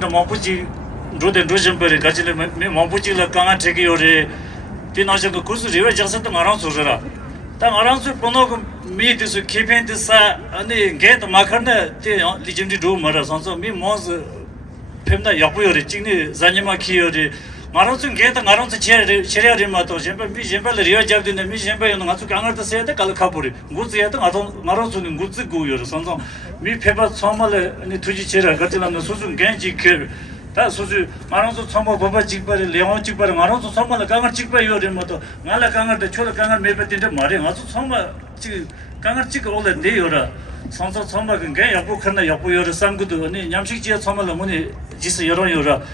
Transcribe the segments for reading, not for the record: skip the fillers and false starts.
Mapuchi Ruden Rushambere Gajil Mapuchi la Kanga take your Tinasha Kusu River just around Sura. Tam around Pono meet is keeping this and get Makana legendary do murders. Also, me most Pemda Yapuri, Chini, Zanima Kiori, Maransu get and around the Cheria Rimato, Jempa, Rio Jab in the Mission Bay and Matsukanga to say the Kalakapuri, Guzia, Maransu and Gutsugu or something. Me paper Somali and the Tujichera, Gatilan, the Susun Genji Kir. That's what Maransu Somo Baba Chipper, Leon Chipper, Maransu Soma, the Ganga Chipper, your remoto, Malakanga, the Cholakanga, maybe in the Marin, also Soma Ganga Chick all the day or Sansa Soma can get Yapukana, Yapu, or some good, and Yamshiki Soma Lamuni, Jis Yora.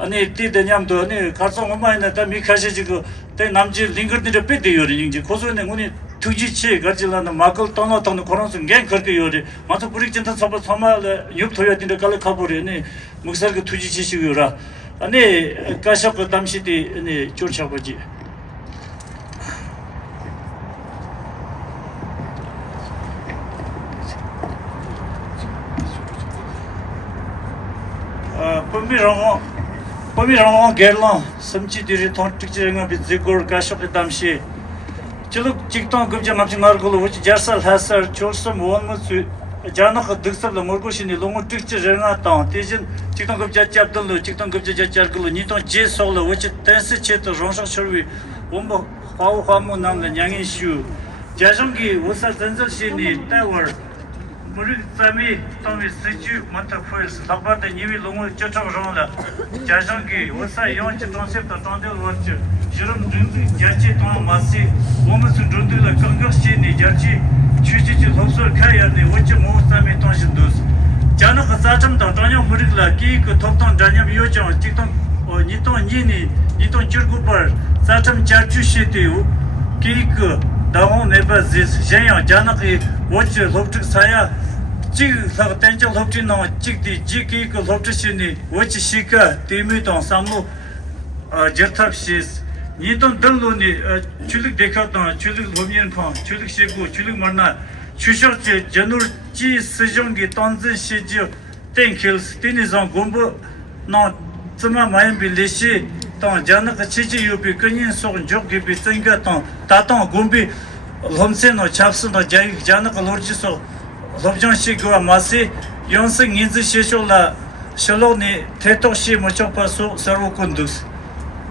And it did the Yam to any Karsoma and the Mikashi, then Namji lingered in the pit, the Yorin, Kosu and Muni. Tujichi, Gajilan, Makal, Tono, Tono, Koros, and Gang Kurki, Matapuri, and Soma, Yutoya in the Kalakaburi, and Muxaka Tujichi Yura, and a Kashaka Dam City in the Church of Baji. Pomiran, Gerlon, some chitty teaching of Zigor, Kashaka Damshi. Chiluk Chikton Gubjan Margul, which Jarsal has her chosen one Janaka Dixel, the Morgush in the long picture Renatan, Tijan, Chikton Gubja Chapel, Chikton Gubja Jargul, Niton J Solo, which tense chet of Ronsha Shuri, Wumbo, How Hamunam, the Yang issue. Jajangi was a Denzel Shini, Tower, Murik Sami, Tommy Situ, Montafuels, Labat, the New Long Church of Ronda, Jajangi was a young concept of Tondel Watcher. Jerome Dundee, Jachi Tom Masi, Woman to Dundee, the Congress Chini, Jachi, Chuchi, Hopsor Kaya, the Watcher most time in Tonshin Jana Hasatam, Danya Murikla, Kik, Topton, Danya Yojan, Titon, or Niton Yini, Niton Churkuper, Satam Chachu Shiti, Kik, Dahon Nebas, Jaya, Janaki, Watcher, Loptic Saya, Jig, Potential Hoptino, Chikti, Jiki, Loptishini, Watch Shika, Timiton, Samu, Jetap Shis. Niton Dalloni, Chulik Decatan, Chulik Lomian Kong, Chulik Sheku, Chulik Marna, Chushok, Janur G. Sejongi, Tonzin Shiju, Ten Kills, Tinizon Gumbo, no Tsuma Mayambi Lishi, Ton Janaka Chichi Yubi, Kenyan Son, Joki, Singaton, Taton, Gumbi, Lomsen or Chapson or Janaka Lorgiso, Lobjan Shigua Masi, Yonsing Inzi Shishola, Shaloni, Teto Shi Mochopaso, Saru Kundus.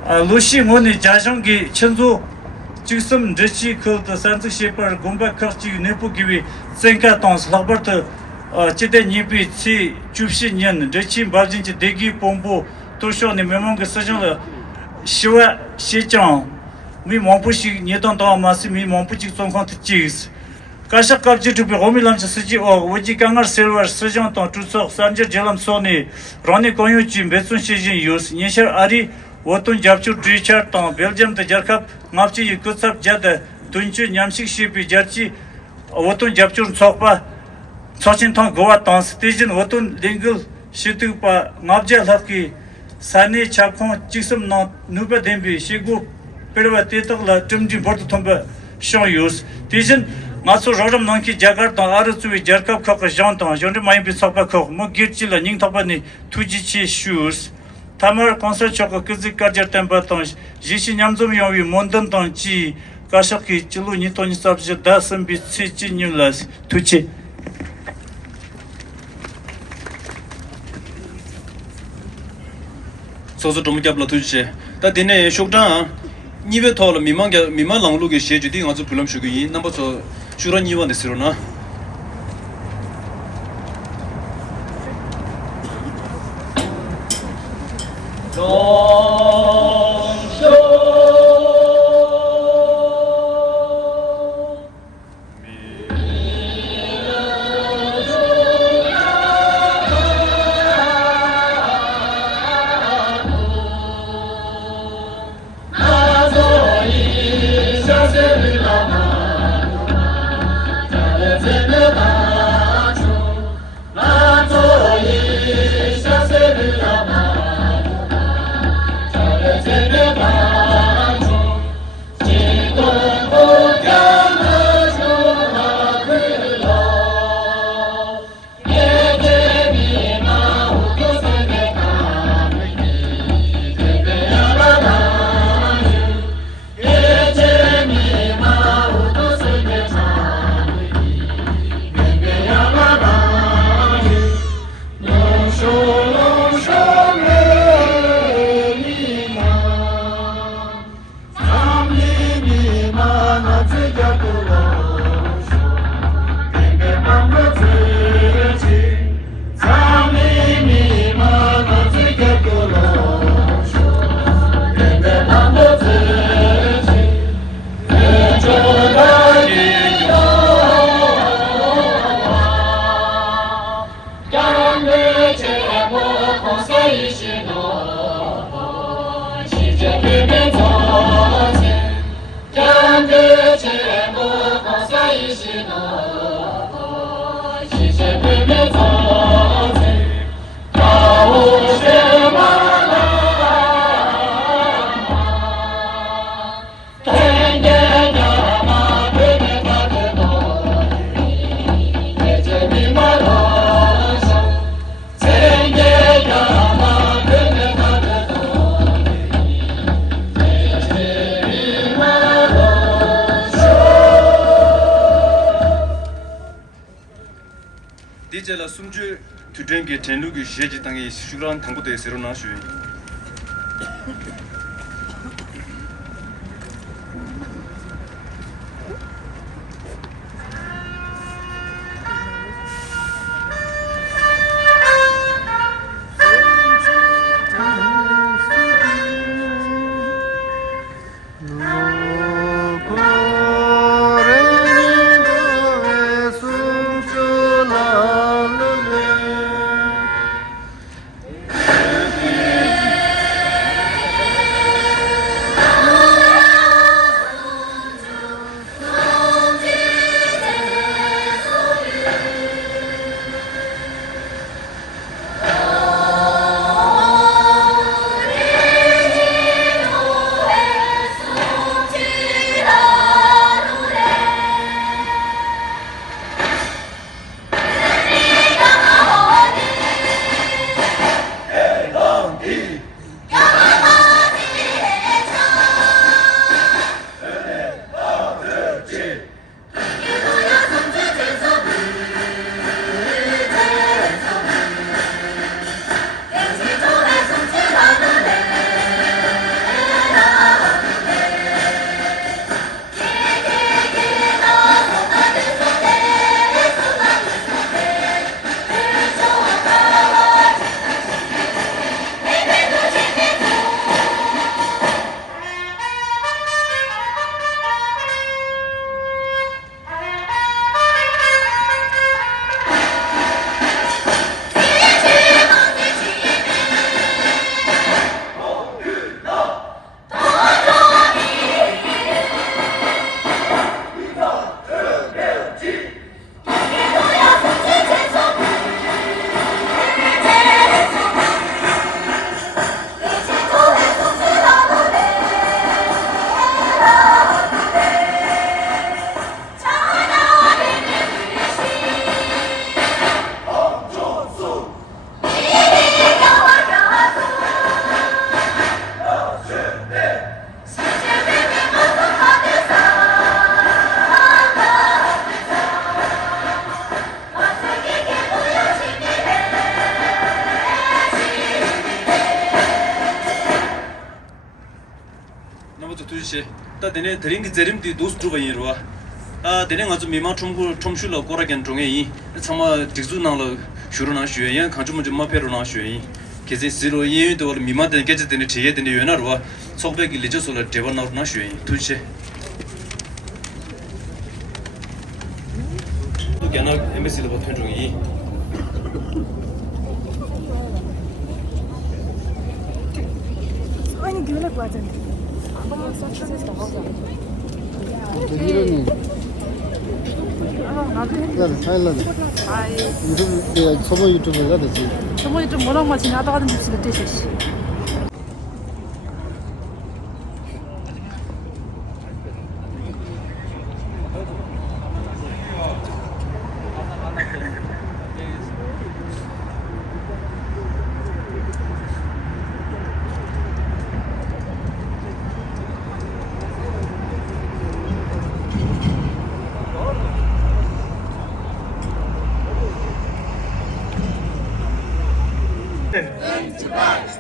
Lucy Moni Jajangi, Chenzo, Jisum, Richi, Kul, the Santa Shepherd, Gumba Kosti, Nepukiwi, Senkatons, Robert, Chide Nipi, Chi, Chupshin Yan, Richi, Bajin, Degi, Pombo, Tosho, the Memanga Sajala, Shua, Shichon, me Mompushi, Nieton Thomas, me Mompuchi, some country cheese. Kasha Kapji to be Homilan Siji or Wajikanga Silver, Sergeant on Tuso, Sanja Jelam Sony, Ronnie Koyuchi, Betsun Shijin use, Nisha Ari. Wotun Japchu Richard Tom, Belgium, the Jarkap, Mapchi, Kutsap Jada, Tunchu, Yamsik Shipi, Jarchi, Wotun Japchu Sopa, Sochinton Goa Ton, Station, Wotun Lingle, Shitupa, Mabja Haki, Sani Chapon, Chisum Not, Nuba Dembi, Shigu, Pedava Titola, Tumji Portumba, show use. Tijan, Masu Rodam Nonki Jagar, Arasu, Jarkap Kaka Janton, Jondi Maybi Sopa Kok, Mugirchilla, Ningtopani, Tujichi shoes. Tamar concert choco kizik kajar tempatons, Jishi Yamzum Yomi, Mondan Tonchi, Kashaki, Chilu, Niton subject, Dasan Bici Nulas, Tuchi. So the Domicapla Tuche. That dinner Shokdan, Nive told Mimanga, Mimalang look is shading on the Pulam Shugi, number so Shuran you on the Sirona. 디젤라 숨주 투쟁게 전루기 시제지 땅에 슈그란 당부대 새로 나슈 다 되네 드링기 제림디 도스 주바이로와 아 되네 아주 미망 촘슈로 고라겐 종에이 참마 직주나로 슈로나 슈에 간주문 좀 마페로나 슈에 계제 시로 예도 미마데 게제데네 제예데네 요나로와 속백이 리저솔라 데버나로나 슈에 투체 게나 엠베시도 버튼 종이 아니 그래 과전 이러니 나도 살라네 유튜브 소모 유튜브가 되지 저번에 좀 뭐라고 마치 나다가는 집시도 되셨지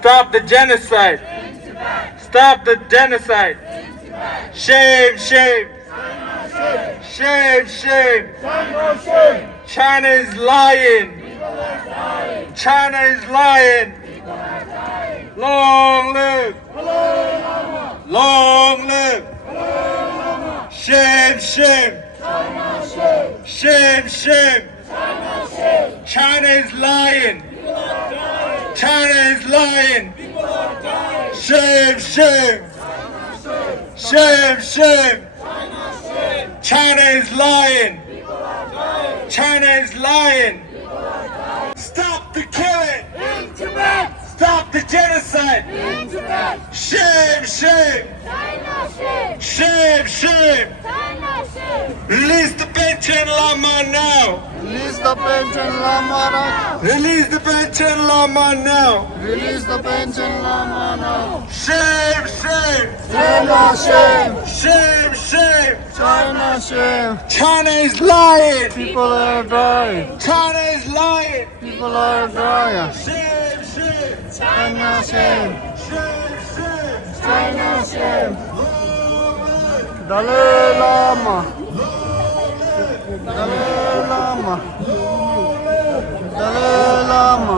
Stop the genocide! Stop the genocide! Shame, shame! Shame, shame! China is lying! China is lying! Long live! Long live! Shame, shame! Shame, shame! China is lying! China is lying! lying. Shame, shame. Shame, shame. China is lying. China is lying. Stop the killing. In Tibet! Stop the genocide. In Tibet! Shame, shame. China shame! Shame, shame. China shame! Release the Panchen Lama now. Release the pension Lama Release the Panchen Lama now. now. Release the pension Lama now. Shame, shame. China shame. Shame, shame. China shame. China is lying. People are dying. China is lying. People are dying. Shame, shame. China shame. Shame, shame. China shame. Dalai Lama. Dalai Lama. Dalai Lama.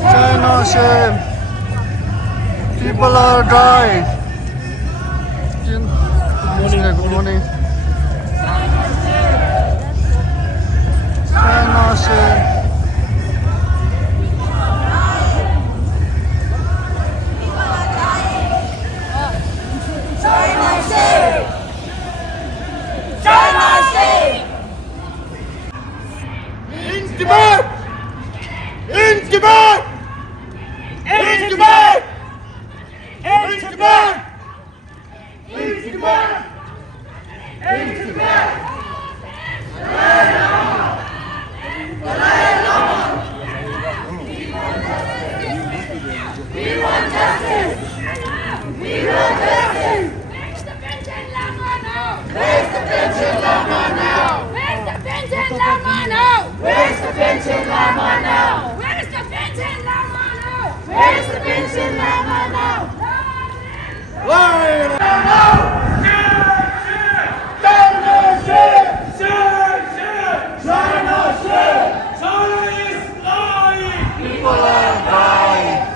China shame. People are dying. Good morning. China shame. In Tibet! In Tibet! In Tibet! In Tibet! In Tibet! In Tibet! We want justice! We want justice! Where's the pension Lama now? Where's the pension Lama now? Where's the pension Lama now? Where's the pension Lama now? Where's the pension Lama now? Where's the pension Lama now? Lying! People are dying.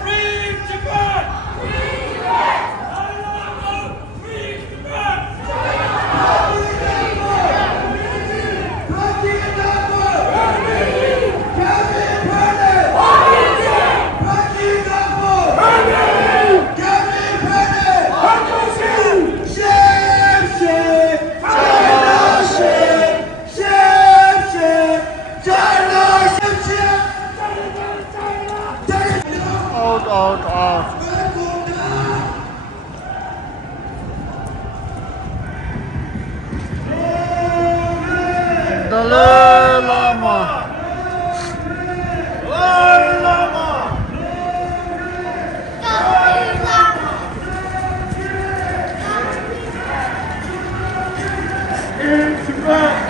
Out, out. Dalai Lama. Dalai Lama! In Tibet!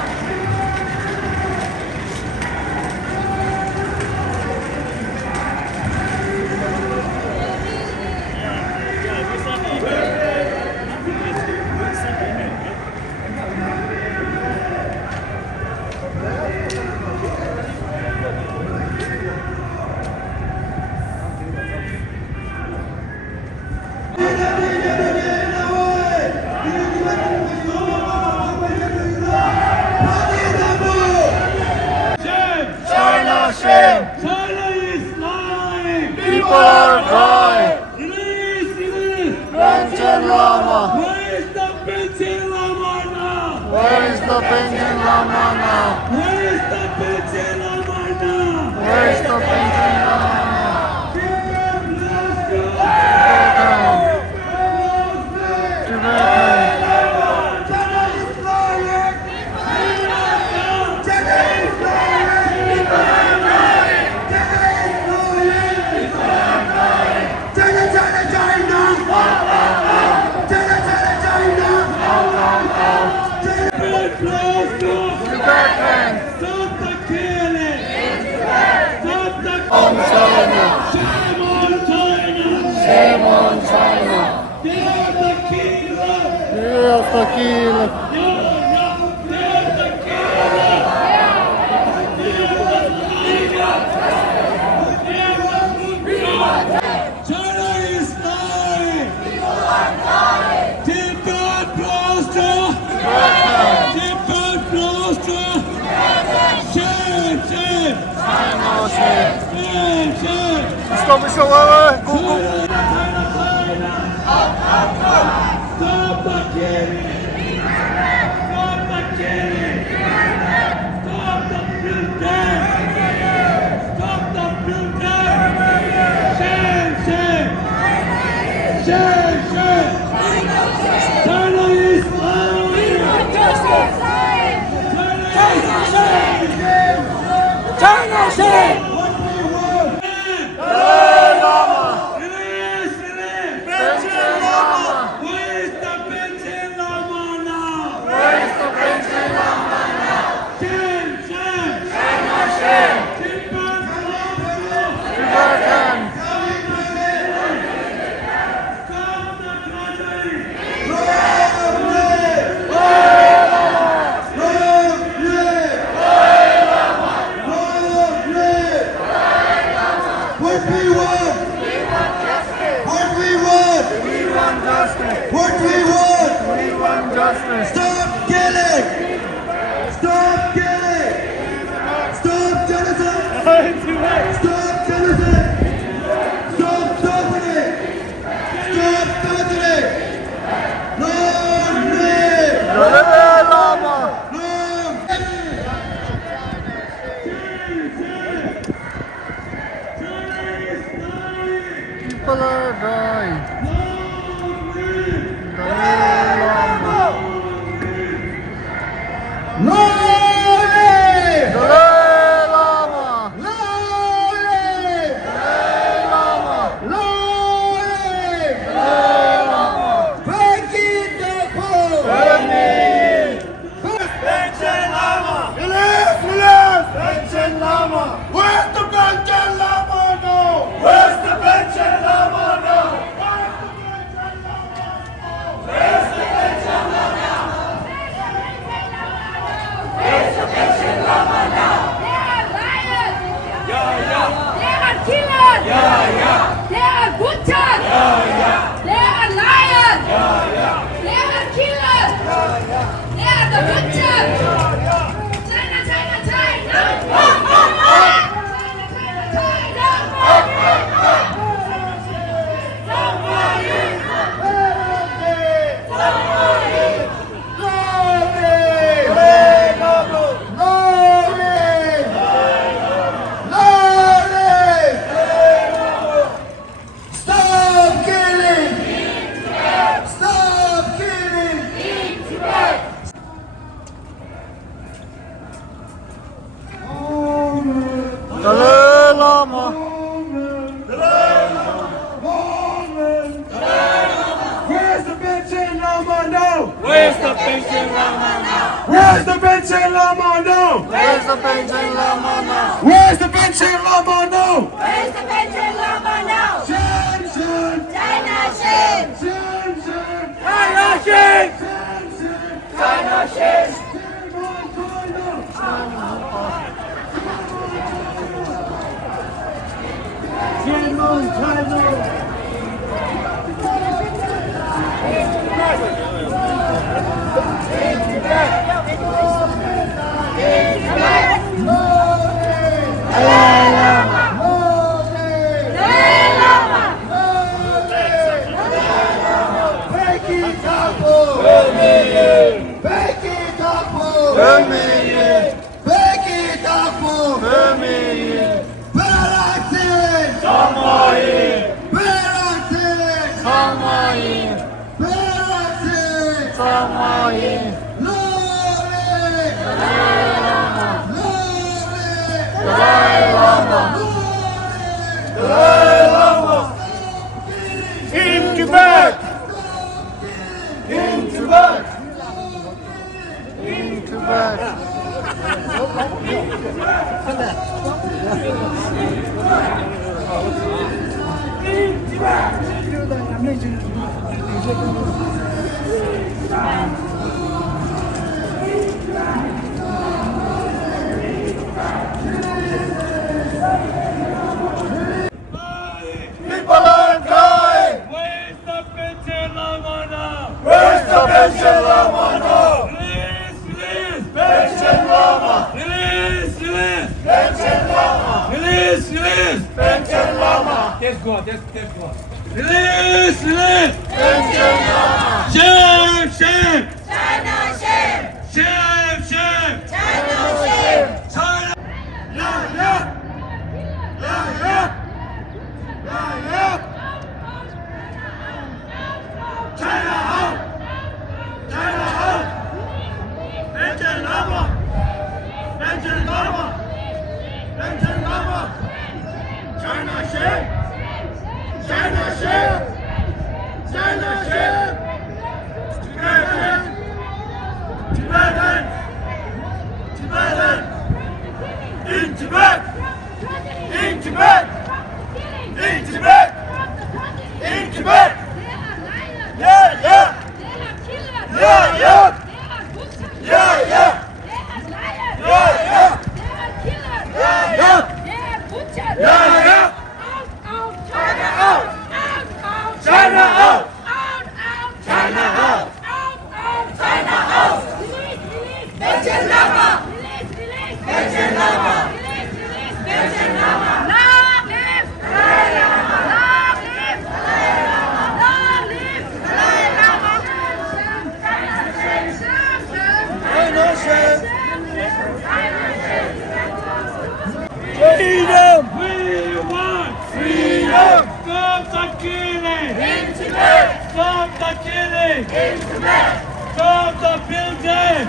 China shame. China is lying! People are dying. Release, release! Pension Lama. Where is the Panchen Lama now? Where is the pension Lama now? Where is the Panchen Lama now? Where is the pension Lama now? Tibetan. Tibetan. Stop the killing! Stop the On China. Shame on China! Shame on China. They are the killer! Here's the kill. They are the killer! China is dying! Tibet, Blaster! Stop the show, go, go. Stop the killing! Stop the killing! Stop the brutality! Stop the brutality! Shame! China is lying! China shame! Release! Pension Lama. Where is the pension Lama now? Where's the pension Lama now? Shame! Tibetan! Tibetan. Stop the tragedy! What we want? What we want? We want justice. What we want? We want justice. Stop killing! Stop killing! Stop genocide! Stop genocide! Stop torturing! Stop torturing! Long live! Dalai Lama. Long People are dying. Dalai Lama. Long live! Dalai Lama. Long live! Dalai Lama. Long live! Dalai Lama. Back in the pool! Pension Lama. Release! Pension Lama. Where's the pension Lama now? Where's the pension Lama now? They are liars! They are killers! They are butchers! They are liars! They are killers! They are the butchers! China! Stop killing! Stop killing! Dalai Lama. Where's the pension Lama now? Where's the pension Lama now? Where's the pension Lama now? Where's the pension Lama now? Where's the pension Lama now? Where's the pension Lama now? Shame! China shame! China shame! China shame! In Tibet! In Tibet! In Tibet! People are dying! Where's the pension Lama now? Where's the pension Lama now? Release! Pension Lama! Release! Pension Lama! Release! Pension Lama! Let's go. Release. Pension Lama. Shame. China shame. Shame. China shame. China. Freedom. We want Freedom. Stop the killing. In Tibet. Stop the killing. In Tibet. Stop the building.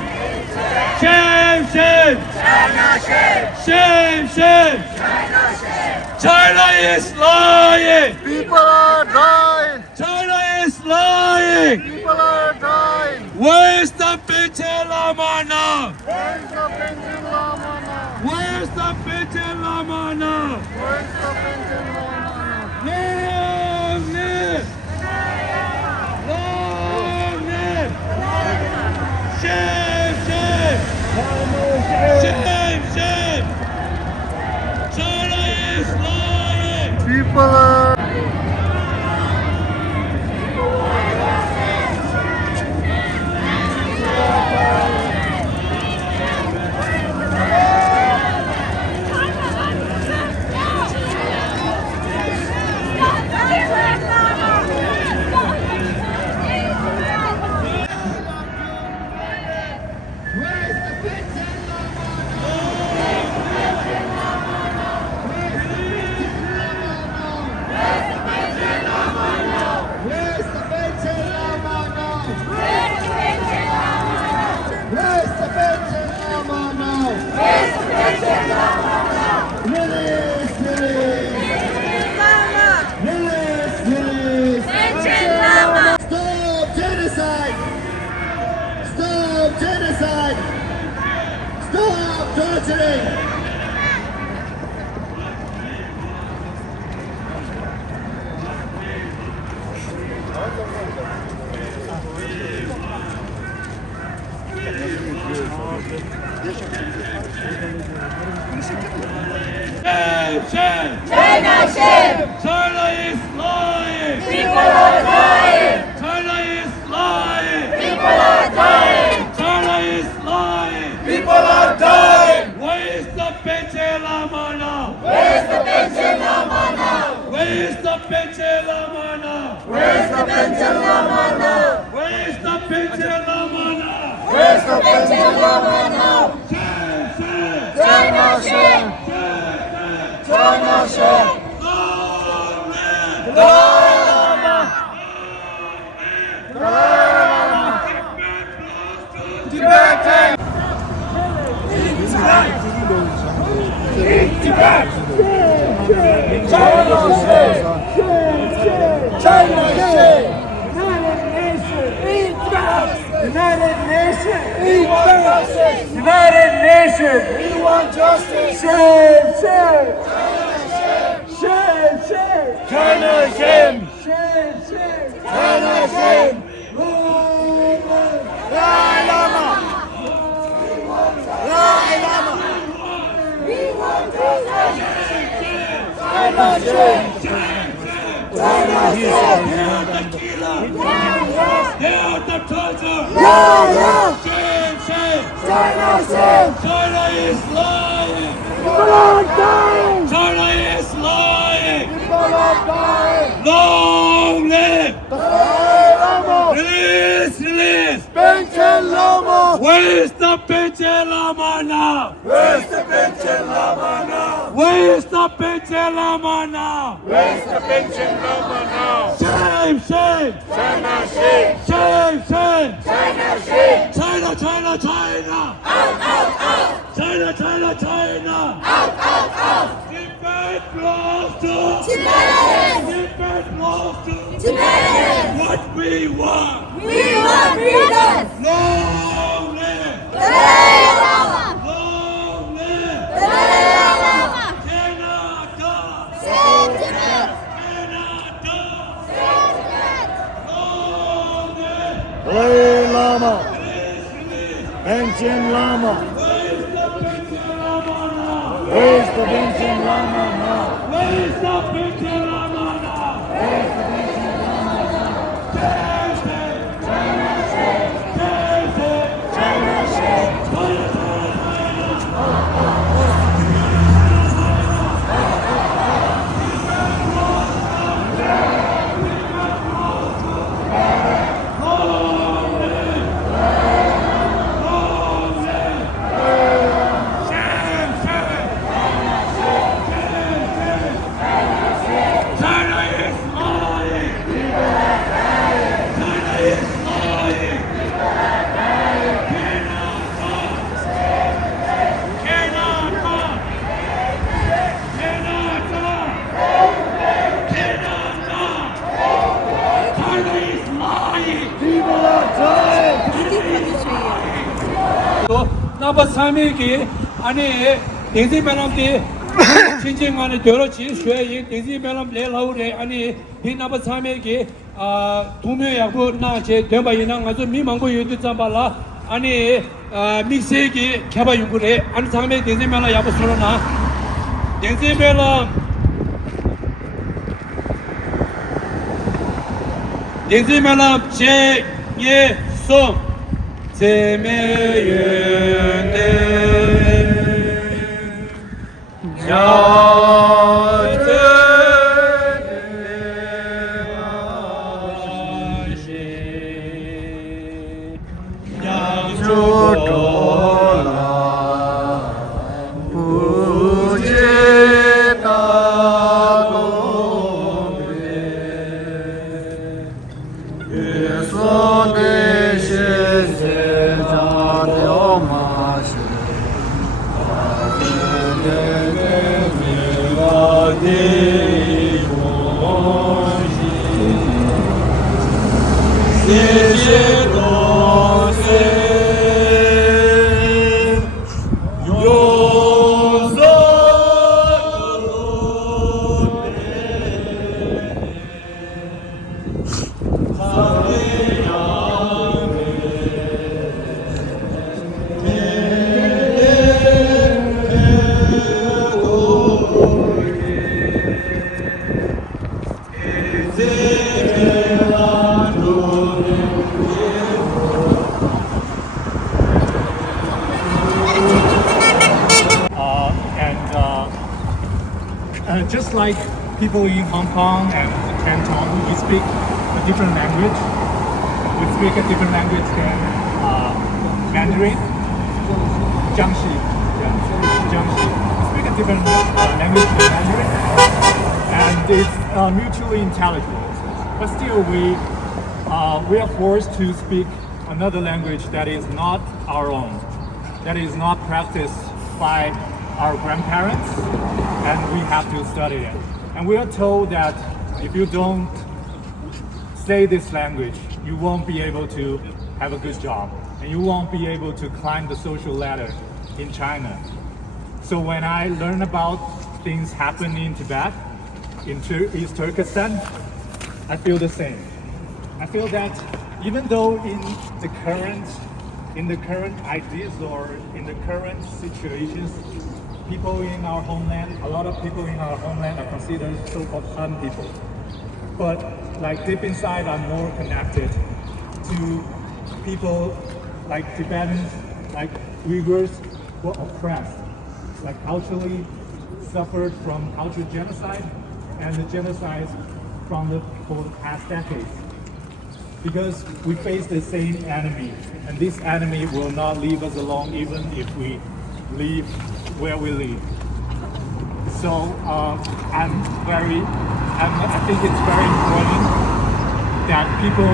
Shame. China shame. Shame. China shame. China is lying. People are dying. China is lying. People are dying. Where's the Pension Lama now? Where's the Pension Lama now? Where's the Pension Lama now? Where's the Pension Lama now? Long live! Long live! Shame! China is lying! People are. Stop torturing! Shame! China shame. China is lying! People are dying. China is lying! People are dying. China is lying! People are dying! Where is the Pension Lama now? Where's the Pension Lama now? Where is the Pension Lama now? Where's the Pension Lama now? Where is the Pension Lama now? Where's the Pension Lama now? Shame! China shame. China shame! Long live! Dalai Lama! Tibetan! China shame! China shame! United Nations! We want justice! Shame! China shame! Shame! China shame! Dalai Lama! Dalai Lama! China shame! China shame! Hail the torture! Shame! China shame! China is lying! People are dying! China is lying! People Long live! Dalai Lama! Release! Release! Panchen Lama! Where's the Panchen Lama now? Where's the Panchen Lama now? Where's the Panchen Lama now? Where's the Panchen Lama now? Shame! Shame! China shame! Shame! Shame! China shame! China! China! China! Out, out, out! China! China! China! Out, out, out! Tibet belongs to Tibetans! Tibet belongs to Tibetans! what we want. We want freedom! Long live! Dalai Lama! Long live! Dalai Lama! Canada! Save Tibet! Canada! Save Tibet! Long live! Dalai Lama! Panchen Lama! Where's the Panchen Lama now? Where's the Panchen Lama now? Where's the Panchen Lama now? Where's the Panchen Lama now? China shame! China is lying! China is lying! China is lying! People are dying! तो नब सामी की अने तेजी मेलम दी चिंचिंग माने जोरो चीज शुए ये तेजी मेलम ले लाउ रे अने ही नब सामी की तुमे याको ना चे देबा इना ngaju mi manggo yudu zambala अने मिक्से की खेबा युगु रे अन सामे तेजी मेला याको सोलो ना तेजी मेलम तेजी मेलम चे ये सो 姐妹远的家的心，养出多了不知道公平，耶稣的世界。谢谢多谢，永生不变，上帝让你天天过夜，一直。Just like people in Hong Kong and Canton, we speak a different language. We speak a different language than Mandarin, Jiangxi. Yeah, Jiangxi. We speak a different language than Mandarin, and it's mutually intelligible. But still, we are forced to speak another language that is not our own, that is not practiced by our grandparents, and we have to study it. And we are told that if you don't say this language, you won't be able to have a good job, and you won't be able to climb the social ladder in China. So when I learn about things happening in Tibet, in East Turkestan, I feel the same. I feel that even though in the current ideas or in the current situations, people in our homeland, a lot of people in our homeland are considered so-called Han people. But like deep inside, I'm more connected to people like Tibetans, like Uyghurs, who are oppressed, like culturally suffered from cultural genocide, and the genocide for the past decades. Because we face the same enemy, and this enemy will not leave us alone even if we live where we live. So I think it's very important that people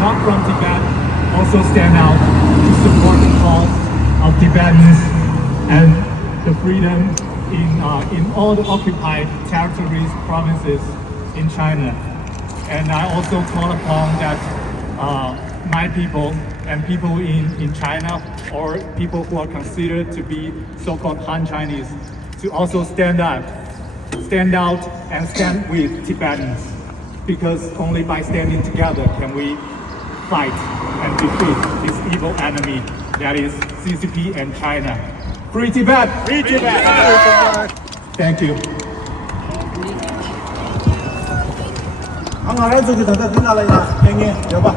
not from Tibet also stand out to support the cause of Tibetans and the freedom in all the occupied territories, provinces in China. And I also call upon that my people and people in China, or people who are considered to be so-called Han Chinese, to also stand out and stand with Tibetans, because only by standing together can we fight and defeat this evil enemy that is CCP and China. Free Tibet! Free Tibet! Thank you. angarazo kita dah tinggal ya, pengen, coba.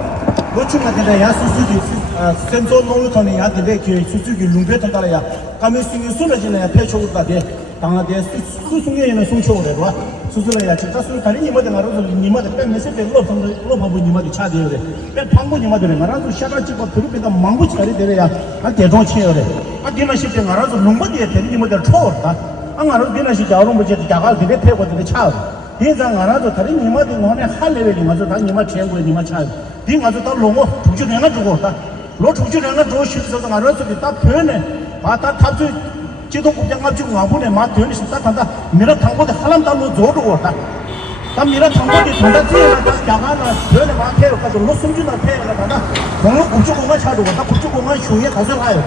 Lucu macam ya susu sensor nol tu ni ya, dia susu lumbe tinggal ya. Kami sini sudah jelah petrol tadi, tangga dia susu ni yang susu orang tua, susu lah ya. Kita susu tadi ni macam angarazo ni macam pengen sesuatu lo babu ni macam cah dia orang, panggu ni macam angarazo siapa cakap perlu kita mampu cari dia ya, dia dong cah orang. Dia masih angarazo lumba dia tadi ni macam cor, angarazo dia masih jauh macam jagal dia pekot dia cah. Dia angarazo tadi ni macam orang hal level ni macam tadi ni macam cewek ni macam. Dia ngadu tak longo, tujuh nengat juga tak. Lo tujuh nengat dua sifat sekarang tu kita pernah, pada tahun jadul kerja ngaju ngabu ni mati ni sifat tanda, mira tangguh dah halam tak lo jauh juga tak. Tapi mira tangguh di tanda dia ada jangan lah, pernah mati orang tu lo sumju nak pernah lah tanda. Kalau kerja kau macam ada, tak kerja kau macam syuya kasih layu.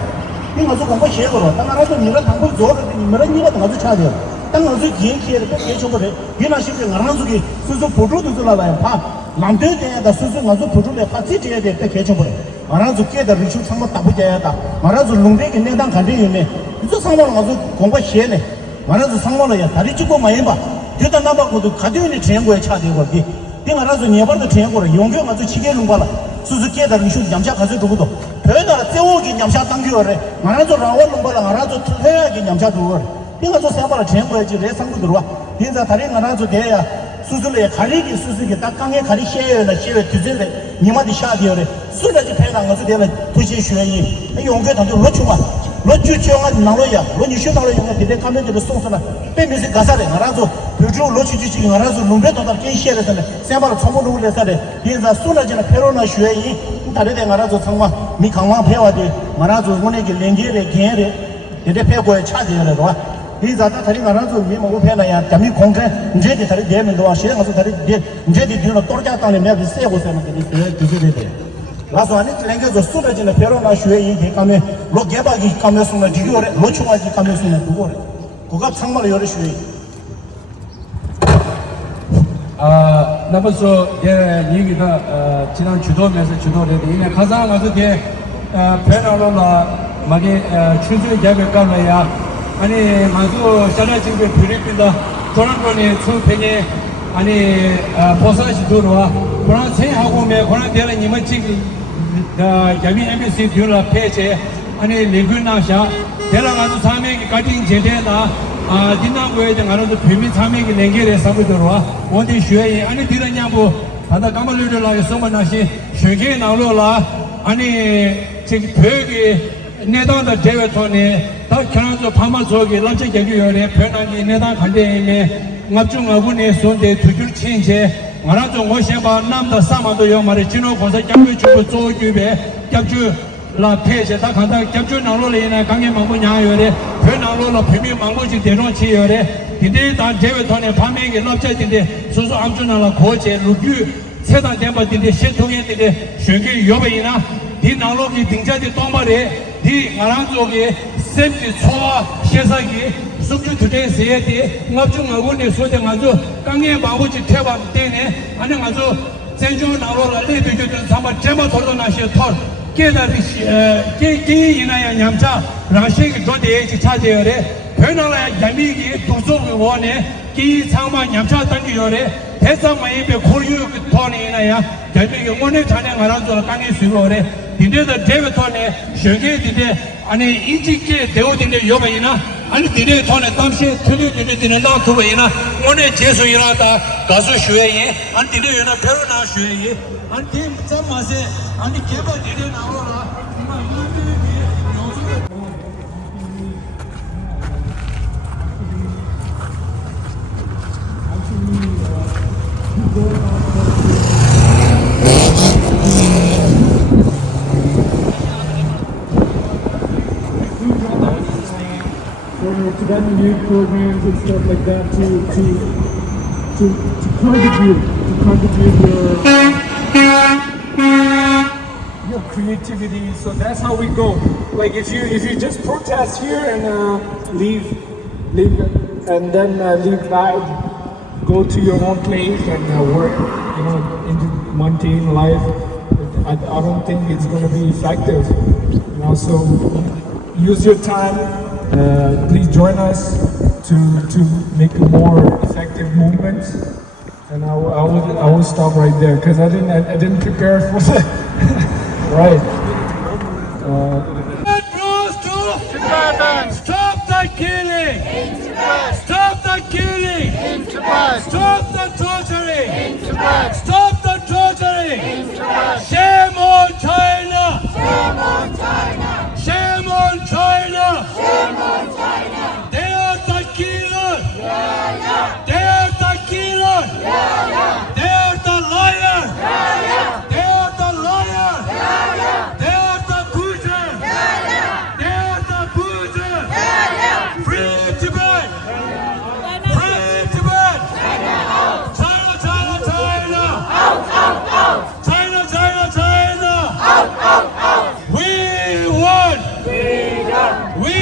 Ini ngadu kau macam syuya orang, tanda ngadu mira tangguh jauh, mira ni ngadu ngadu cah dia. Tanda ngadu jian kiri, dia cuba deh, dia nasi dia ngadu ki susu bodoh tu lah lain, 남들 때에다 수수 가서 부주에 같이 돼야 될 때 개쳐버려. 말아서 깨다 리슈 상마 따부자야다. 말아서 롱대기 내당 간대요네. 이저 상마로 가서 공부 시에네. 말아서 상마로야 다리 ጭ고 많이 봐. 되다 나바고도 가디언이 전고에 차대고 거기. 네 말아서 네버도 전고로 용병 가서 지게 농발라. 수수 깨다 리슈 냠자 가서 두고도. 배나 세우기 냠자 당겨래. 말아서 라원 농발라 말아서 해야기 냠자 두고. 네가 저 세바라 전고에지 내 상부 들어와. 인자 다리 말아서 돼야 수술에 가리기 수술이 딱 강에 가리 셔야나 셔야 뒤질래 니마디 샤디어래 술까지 배당 가서 되면 도시 쉬어이 용게 당도 로추마 로추 지용아 나로야 로니 쉬다로 용게 되게 가면도 송선아 빼면서 가사래 알아서 요주 로추 지지 알아서 농배도 다 깨셔야잖아 세바로 총으로 올려서래 인자 술까지나 페로나 쉬어이 다르대 알아서 상마 미 강마 배워지 알아서 오늘게 랭게래 개래 되게 배고에 차지어래 와 이 자다 다리 가라서 미모고 패나야 담이 공개 이제디 다리 되면 도 시에 가서 다리 이제디 뒤로 떨자 땅에 내가 세고 세면 되게 되게 라서 아니 랭게서 수다지는 페로나 슈에 이 개감에 로 개박이 감에서는 지고래 로충아지 감에서는 두고래 그가 정말 여러 슈에 나버서 예 얘기가 지난 주도면서 주도를 이내 가상 가서 대 페로나 많이 추주 개백감이야 아니 마주 자라진게 필리핀다 도란도니 총팽에 아니 보사시 들어와 그런 생하고매 그런 데는 님은 지금 야미 MBC 들어 페이지 아니 리그나샤 데라가도 사명이 가진 제대나 디나고에 정하는 비밀 사명이 내게래 사고 들어와 원디 쉬어이 아니 디라냐고 바다 까말르르라 소만나시 쉬게 나올라 아니 지금 벽이 내다다 제외토네 다 견아서 파마 속에 란체 개교열에 변하기 내다 간대에 납중하고네 손대 두줄 친제 말아도 오셔봐 남다 사마도 요 말에 진호 고사 잡고 주고 조규배 잡주 라 폐제 다 간다 잡주 나로래나 강에 망고 냐열에 변나로라 비밀 망고지 대론치열에 근데 다 제외토네 파매기 납체인데 소소 암주나라 고제 루규 세단 대바인데 신통인데 쉬게 요배이나 이 나로기 등자지 똥말에 이 나랑족이 샘지 초와 시사기 숙주 두대세에 대 납중하고네 소정아주 강에 마고지 태반 때네 아니 아주 전주 나로라 레드주든 삼아 제마 돌도나시 털 깨다리시 깨이나야 냠자 라시기 도대지 차제열에 변화라 야미기 두속이 원에 기 상마 냠자 당기열에 대상마이베 고유 토니나야 야미기 원에 자냥 알아줘 강에 수고래 디데다 제베토네 셔게디데 아니 인직계 대오딘데 요바이나 아니 디레 돈에 담시 틀리는 나토베이나 오늘 제수이라다 가수 슈에이 아니 디레나 베로나 슈에이 아니 팀 잠마세 아니 개발 디레 나오라 for Tibetan youth programs and stuff like that to contribute your creativity. So that's how we go. Like if you just protest here and leave and then leave back, go to your own place and work, into mundane life. I don't think it's going to be effective. So use your time. Please join us to make a more effective movement. And I will stop right there because I didn't prepare for that. Right. Stop the killing! Stop the killing! Stop the torturing! Stop the torturing! Shame on China! Shame on China! Shame on China! Shame on China! They are the killers! Yeah, yeah! They are the killers! Yeah, yeah! They are the liars! Yeah, yeah! They are the liars! Yeah, yeah! They are the boozers! Yeah, yeah! They are the boozers! Yeah, yeah! Free Tibet! Free Tibet! China, China, China! Out, out, out! China, China, China! Out, out, out! We won! Freedom! We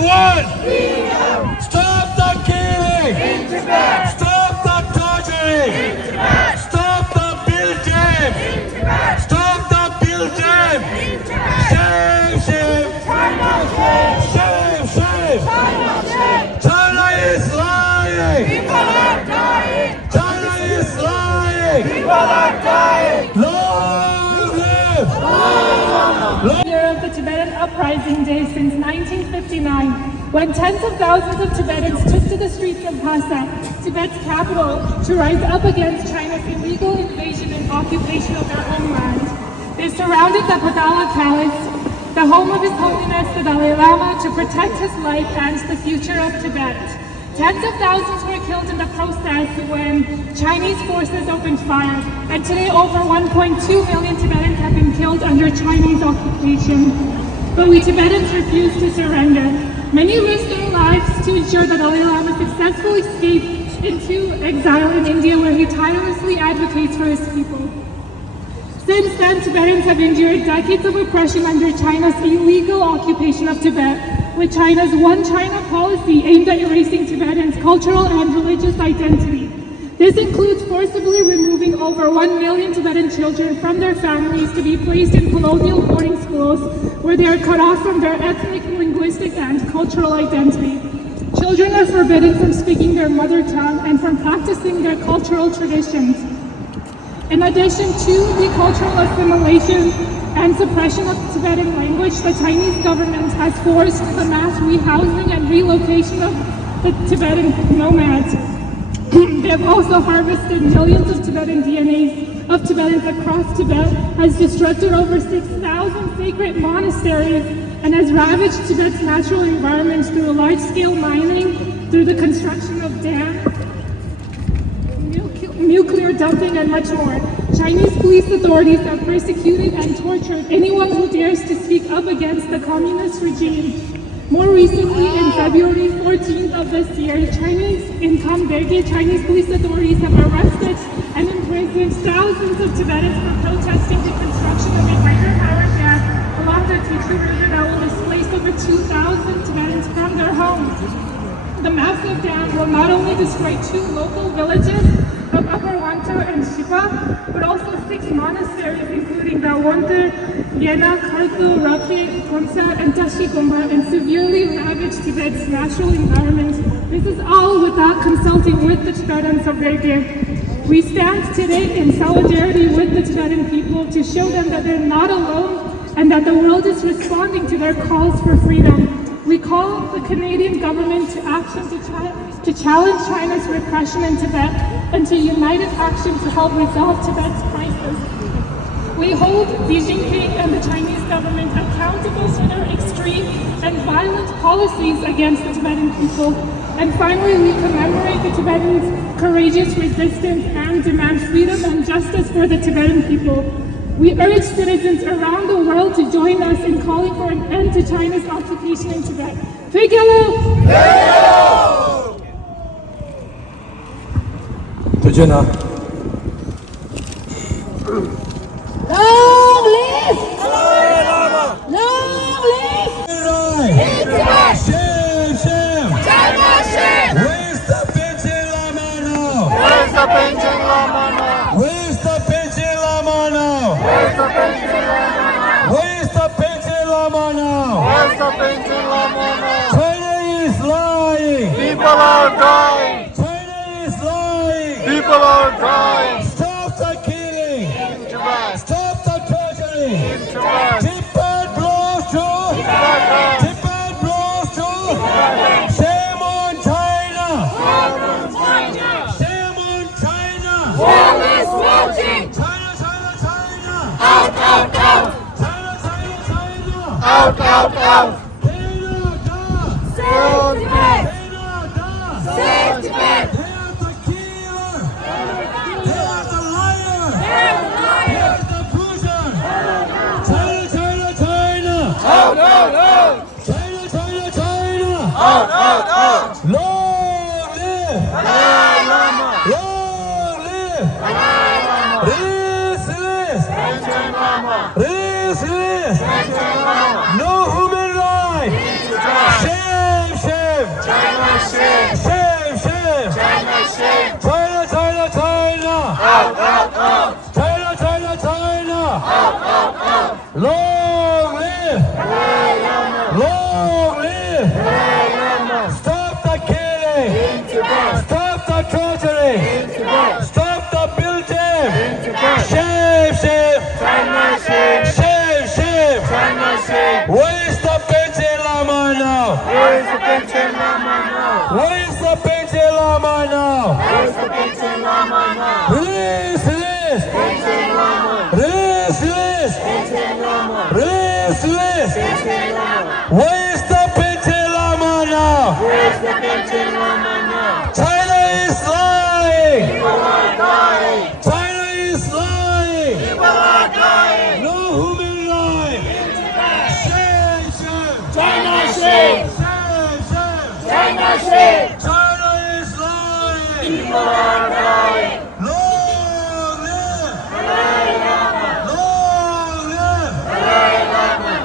won! Freedom! Stop the killing! In Tibet! Stop the torturing! In Tibet! Stop the building! In Tibet! Stop the building! In Tibet! Shame, shame! China shame! Shame, shame! China shame! China is lying! People are dying! China is lying! People are dying! Long live! Year of the Tibetan Uprising Day since 1959, when tens of thousands of Tibetans took to the streets of Lhasa, Tibet's capital, to rise up against China's illegal invasion and occupation of their homeland. They surrounded the Padala Palace, the home of His Holiness the Dalai Lama, to protect his life and the future of Tibet. Tens of thousands were killed in the process when Chinese forces opened fire, and today over 1.2 million Tibetans have been killed under Chinese occupation. But we Tibetans refuse to surrender. Many risked their lives to ensure that Dalai Lama successfully escaped into exile in India, where he tirelessly advocates for his people. Since then, Tibetans have endured decades of oppression under China's illegal occupation of Tibet, with China's One China policy aimed at erasing Tibetans' cultural and religious identity. This includes forcibly removing over 1 million Tibetan children from their families to be placed in colonial boarding schools, where they are cut off from their ethnic, linguistic, and cultural identity. Children are forbidden from speaking their mother tongue and from practicing their cultural traditions. In addition to the cultural assimilation and suppression of Tibetan language, the Chinese government has forced the mass rehousing and relocation of the Tibetan nomads. They have also harvested millions of Tibetan DNAs of Tibetans across Tibet, has destructed over 6,000 sacred monasteries, and has ravaged Tibet's natural environment through large-scale mining, through the construction of dams, nuclear dumping, and much more. Chinese police authorities have persecuted and tortured anyone who dares to speak up against the communist regime. More recently, in February 14th of this year, in Tambege, Chinese police authorities have arrested and imprisoned thousands of Tibetans for protesting the construction of a hydropower dam along the Tichu River that will displace over 2,000 Tibetans from their homes. The massive dam will not only destroy 2 local villages of Upper Wantar and Shipa, but also 6 monasteries, including the Wantar, Yena, Kartho, Rakhe, Khonsa, and Tashigomba, and severely ravage Tibet's natural environment. This is all without consulting with the Tibetans of Reggae. We stand today in solidarity with the Tibetan people to show them that they're not alone and that the world is responding to their calls for freedom. We call the Canadian government to action to challenge China's repression in Tibet and to united action to help resolve Tibet's crisis. We hold Xi Jinping and the Chinese government accountable for their extreme and violent policies against the Tibetan people. And finally, we commemorate the Tibetans' courageous resistance and demand freedom and justice for the Tibetan people. We urge citizens around the world to join us in calling for an end to China's occupation in Tibet. Together! 도전아. Long live! Long live! Tibet! China shame! Where's the Pension Lama now? Where's the Pension Lama now? Where's the Pension Lama now? Where's the Pension Lama now? Where's the Pension Lama now? Where's the Pension Lama now? China is lying. People are dying. China is lying. People are dying. Stop the killing. In Tibet. Stop the torturing. In Tibet. Tibet belongs to. Tibet belongs to. Shame on China. Shame on China. World is watching! China, China, China. Out, out, out! China, China, China. Out, out, out! Canada. Save Tibet! Canada. Save Tibet! They are the killer. They are the liar. They're They lying! are the pusher. China, China, China. Out, out, out! China, China, China. Out, out, out! Long live. Dalai Lama! Long live. Dalai Lama! Restless. Pension Lama! Restless. Pension Lama! No human right. Shame, shame. China shame! Shame, shame. China shame! China, China, China. Out, out, out! China, China, China. Out, out, out! Long live. Dalai Lama! Long live. Dalai Lama! Stop the killing. In Tibet! Stop the torturing. In Tibet! Stop the building. In Tibet! Shame, shame. China shame! Shame, shame. China shame! Where is the Pension Lama now? Where is the Pension Lama now? Where is the Pension Lama now? Where is the Pension Lama now? Restless. Pension Lama! Restless. Pension Lama! Restless. Pension Lama! Where is the Pension Lama now? Where is the Pension Lama now? China is lying. People are dying! China is lying. People are dying! No human life. Shame, shame. China shame! Shame, shame. China shame! China is lying. People are dying! Long live. Dalai Lama! Long live. Dalai Lama!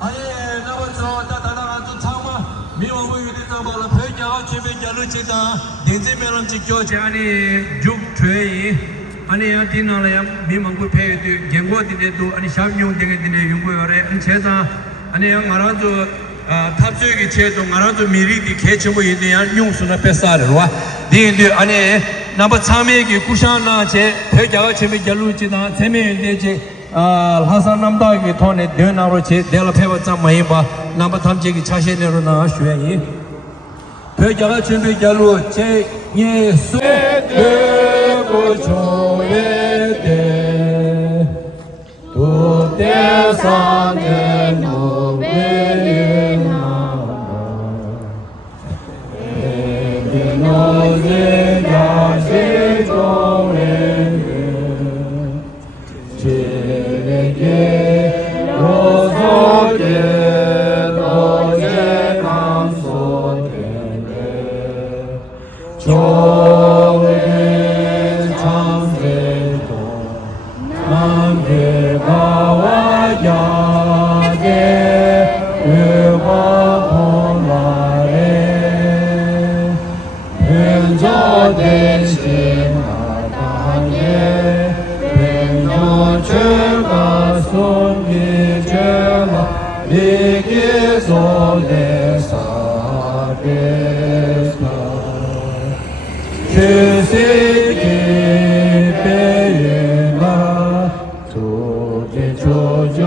아예 나와서 다다다도 참아 미원부 유리자발라 폐기하고 집에 지다 냉제면은 지켜지 아니 죽죄이 아니 야디나라야 미망고 폐도 경고디네도 아니 샵용되게디네 용고요래 제다 아니 양마라도 탑주기 제도 마라도 미리디 개체모 이데야 용수나 뺏사르와 디인데 아니 나바 참에기 구샤나 제 폐자가 집에 결루지다 세메인데 하산 남다기 돈에 되나로 제 내가 배웠자 마이바 남바 탐지기 차시내로 나 쉬어이 폐자가 준비 결루 제 예수 되고 조회돼 또 대산에 노베나 에비노제 다시 조회돼 제게 로소게 너의 감소되네 좋은 참새도 남들과와 야게 의화보나래 근저대신 마당에 벤조주가 손기죄가 니기소내 사겠다 주시기 배예나 조기 조조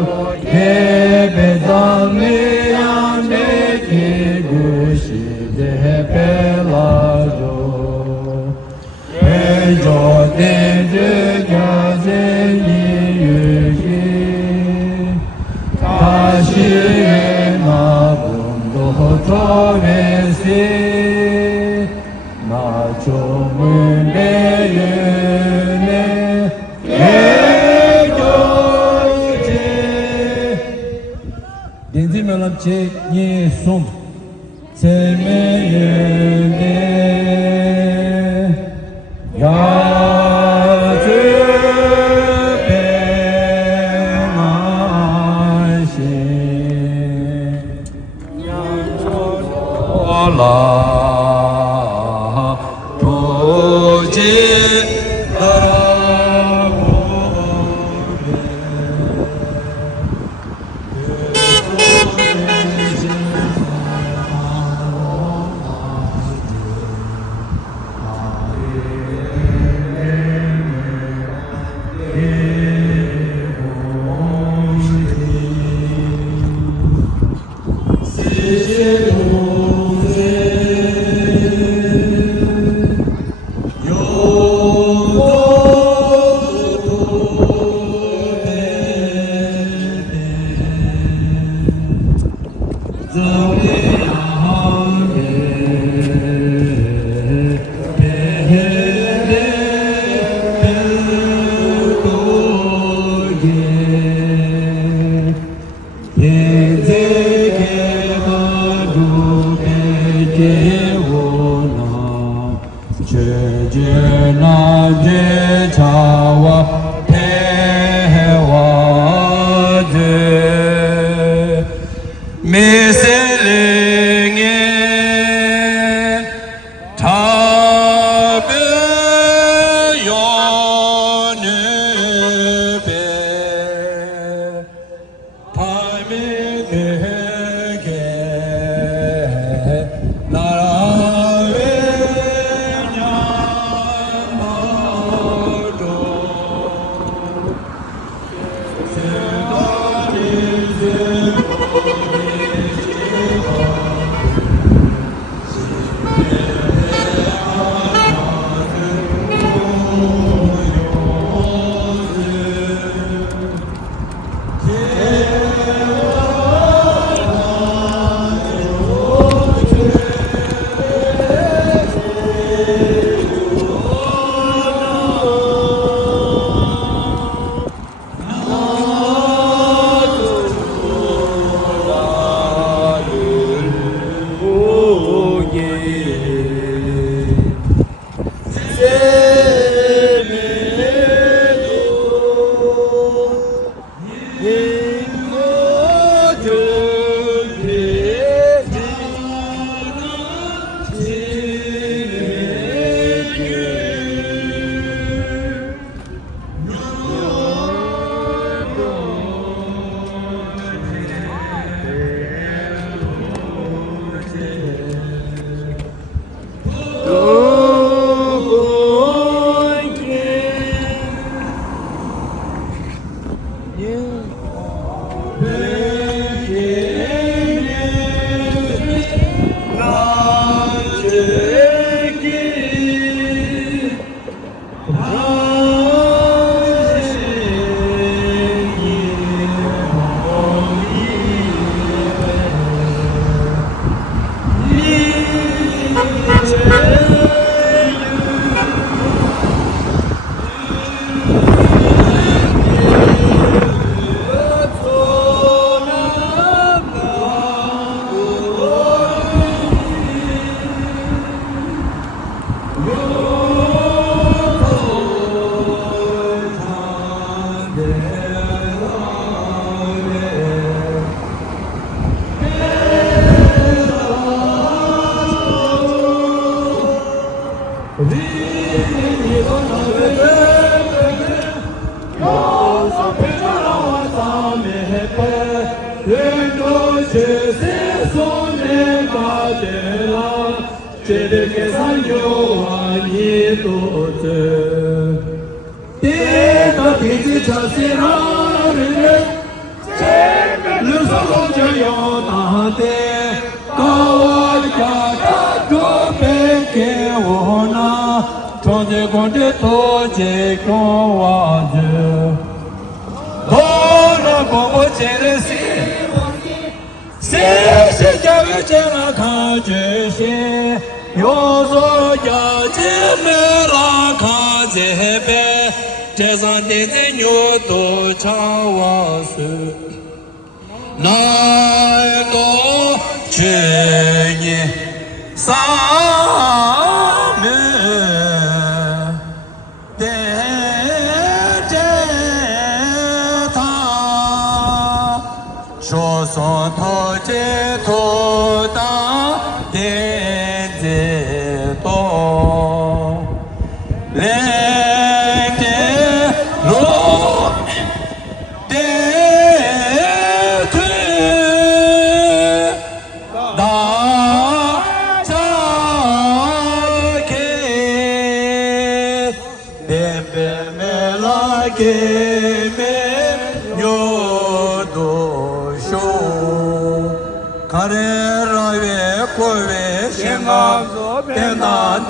예배당이야 내기 Le 동제 공제 도제 교와즈 도나 보고 제르시 세세자가 제가 가주시 요소야 제메라 가제베 제산대제 뇨도 차와스 나도 주니 사메 대제타 조선토제토다 대제도 레제로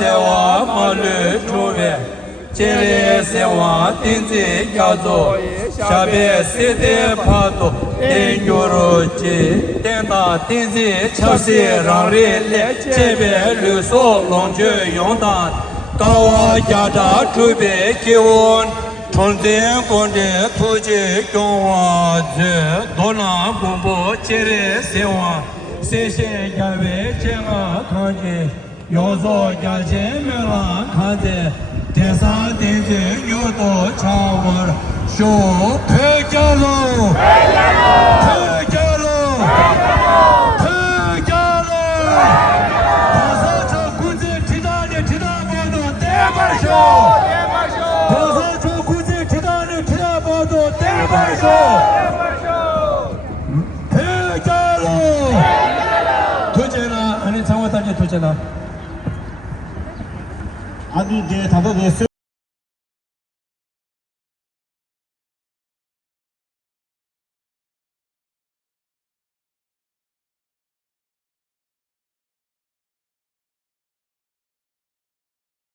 대와 말을 조회 제레세와 딘지 야조 샤베 세데 파도 땡요로지 땡다 딘지 차시랑레 제베 르소 롱제 용단 가와 야자 주베 기원 촌대 건데 투지 경화제 도나 공부 제레세와 세세 야베 제가 가게 요소 야제메라 카데 대사 대제 요도 차월 쇼 페자로 버서저 구제 지단에 지나봐도 대발쇼 버서저 구제 지단에 지나봐도 대발쇼 페자로 도제나 아니 장화단지 도제나 아니 이제 다들